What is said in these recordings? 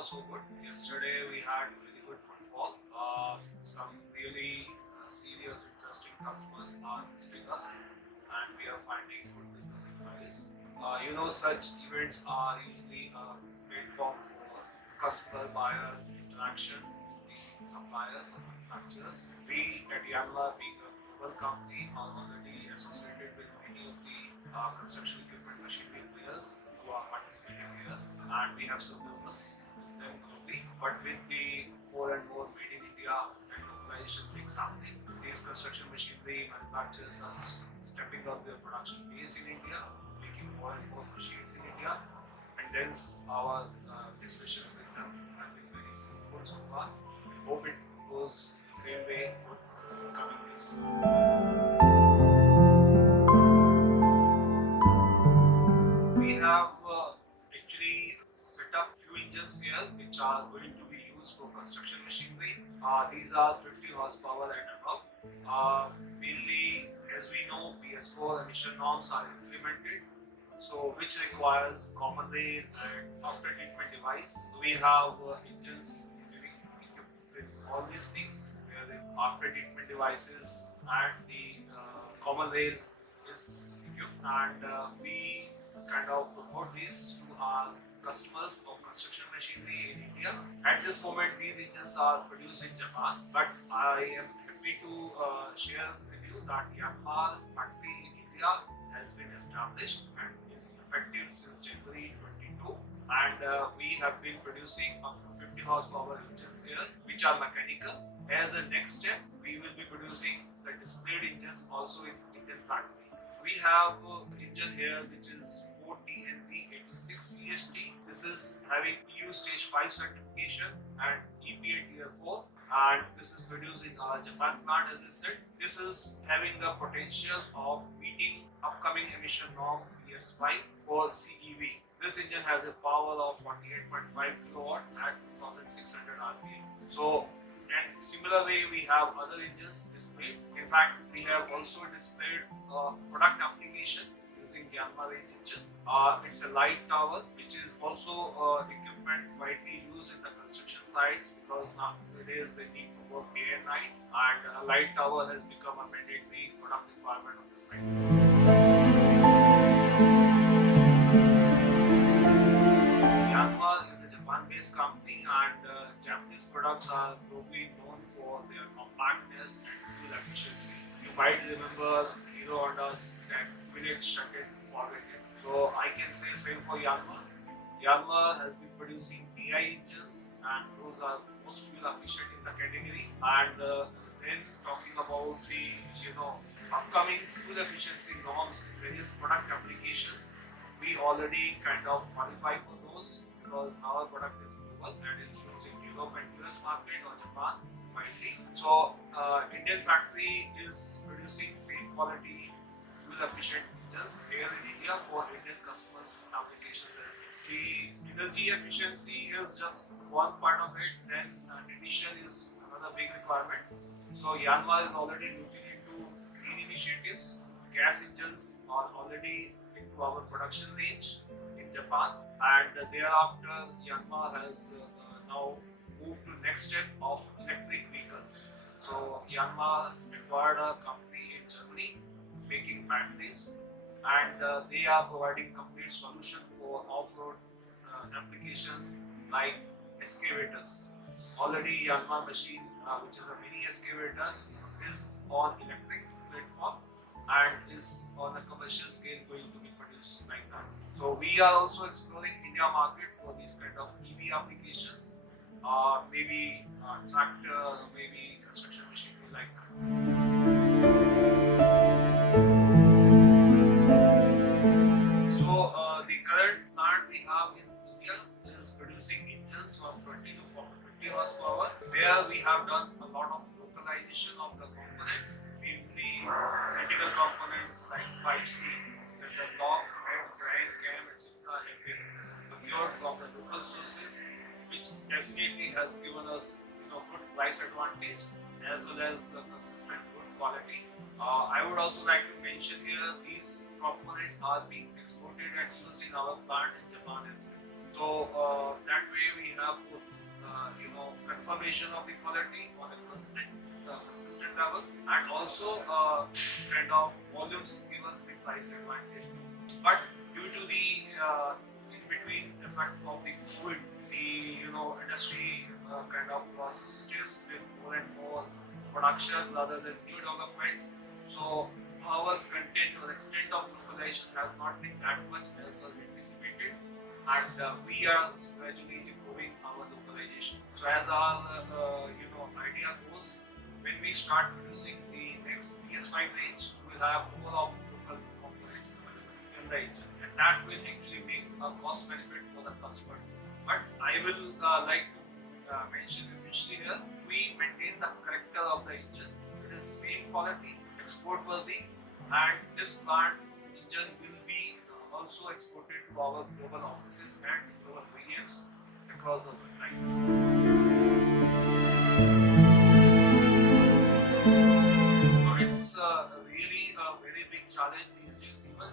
far so good. Yesterday we had really good footfall. Some really serious, interesting customers are visiting us, and we are finding good business inquiries. Such events are usually a platform for customer-buyer interaction, the suppliers or manufacturers. We at Yanmar, being a global company, are already associated with many of the construction equipment machinery players who are participating here, and we have some business with them globally. But with the more and more made in India and localization things happening, these construction machinery manufacturers are stepping up their production base in India, making more and more machines in India, and hence our discussions with them have been very fruitful so far. Hope it goes same way in coming days. We have actually set up few engines here which are going to be used for construction machinery. These are 50 horsepower and above. Mainly, as we know, PS4 emission norms are implemented, so which requires common rail and after treatment device. So we have engines equipped with all these things, where the after treatment devices and the common rail is equipped, and we kind of promote these to our customers of construction machinery in India. At this moment, these engines are produced in Japan, but I am happy to share with you that Yanmar factory in India has been established and is effective since January 22, and we have been producing up to 50 horsepower engines here which are mechanical. As a next step, we will be producing the displayed engines also in Indian factory. We have engine here which is 4TNV86 CST. This is having EU stage 5 certification and EPA tier 4, and this is produced in our Japan plant. As I said, this is having the potential of meeting upcoming emission norm PS5 for CEV. This engine has a power of 48.5 kilowatt at 2600 RPM. So, and similar way we have other engines displayed. In fact, we have also displayed product application using Yanmar engine. It's a light tower which is also equipment widely used in the construction sites, because nowadays they need to work day and night, and a light tower has become a mandatory product requirement of the site. Yanmar is a Japan-based company, and Japanese products are globally known for their compactness and fuel efficiency. You might remember Hero Honda's 10-minute shut-in forward. So I can say same for Yanmar. Yanmar has been producing DI engines, and those are most fuel efficient in the category. And then talking about the upcoming fuel efficiency norms in various product applications, we already kind of qualify for those, because our product is global and is used in Europe and US market or Japan widely. So Indian factory is producing same quality fuel efficient engines here in India for Indian customers applications as well. The energy efficiency is just one part of it, then emission is another big requirement. So Yanmar is already looking into green initiatives. Gas engines are already into our production range in Japan, and thereafter Yanmar has now moved to next step of electric vehicles. So Yanmar acquired a company in Germany making batteries, and they are providing complete solution for off-road applications like excavators. Already Yanmar machine, which is a mini excavator, is on electric platform and is on a commercial scale going to be produced like that. So we are also exploring India market for these kind of EV applications, maybe tractor, maybe construction machinery like that. So the current plant we have in India is producing engines from 20 to 50 horsepower. There we have done a lot of localization of the components, mainly critical components like 5C, that the block, head, grind, cam, etc. have been procured from the local sources, which definitely has given us good price advantage as well as the consistent good quality. I would also like to mention here, these components are being exported and used in our plant in Japan as well. So that way we have both confirmation of the quality on a consistent level, and also kind of volumes give us the price advantage. But due to the in between effect of the COVID, the industry kind of was stressed with more and more production rather than new developments. So our content or extent of localization has not been that much as was anticipated, and we are gradually improving our localization. So as our idea goes, when we start producing the next PS5 range, we will have more of local components available in the engine, and that will actually make a cost benefit for the customer. But I will like to mention essentially here, we maintain the character of the engine. It is same quality, export worthy, and this plant engine will be also exported to our global offices and global OEMs across the world. Right? So it's really a very big challenge these days. Even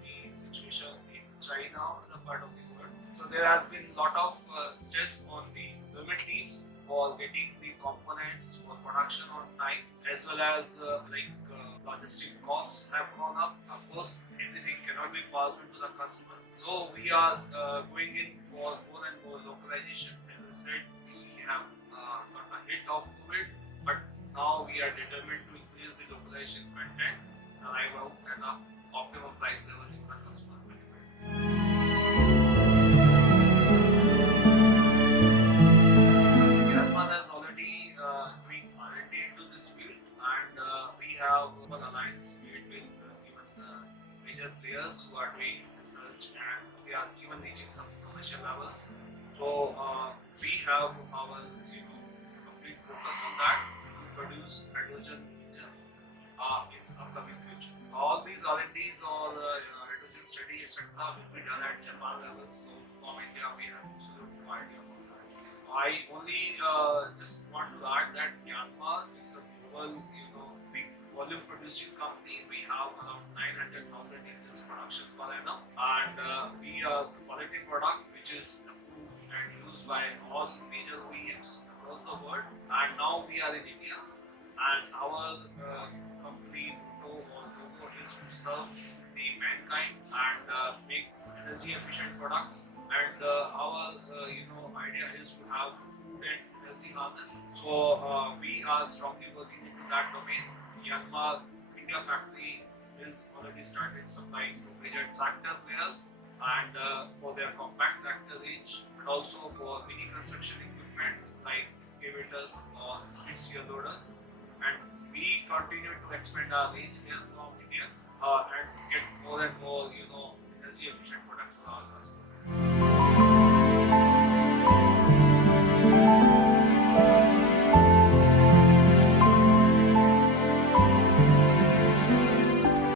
the situation in China, other part of the world. So there has been a lot of stress on the government teams for getting the components for production on time, as well as logistic costs have gone up. Of course, everything cannot be passed on to the customer. So we are going in for more and more localization. As I said, we have got a hit of COVID, but now we are determined to increase the localization content, arrive out at the optimum price levels for the customer. Yanmar has already doing R&D into this field, and we have an alliance made with even major players who are doing research, and we are even reaching some commercial levels. So we have our complete focus on that to produce hydrogen engines in upcoming future. All these R&Ds or hydrogen study etc. will be done at Japan level. So from India we have absolute no idea about that. I only just want to add that Yanmar is a global, big volume producing company. We have around 900,000 engines production per annum, and we are a quality product which is approved and used by all major OEMs across the world. And now we are in India, and our company motto or logo is to serve the mankind and make energy efficient products. And our idea is to have food and energy harness. So we are strongly working into that domain. Yanmar India factory is already started supplying to major tractor players, and for their compact tractor range, and also for mini construction equipments like excavators or skid steer loaders. And we continue to expand our range here from India and get more and more energy efficient products for our customers.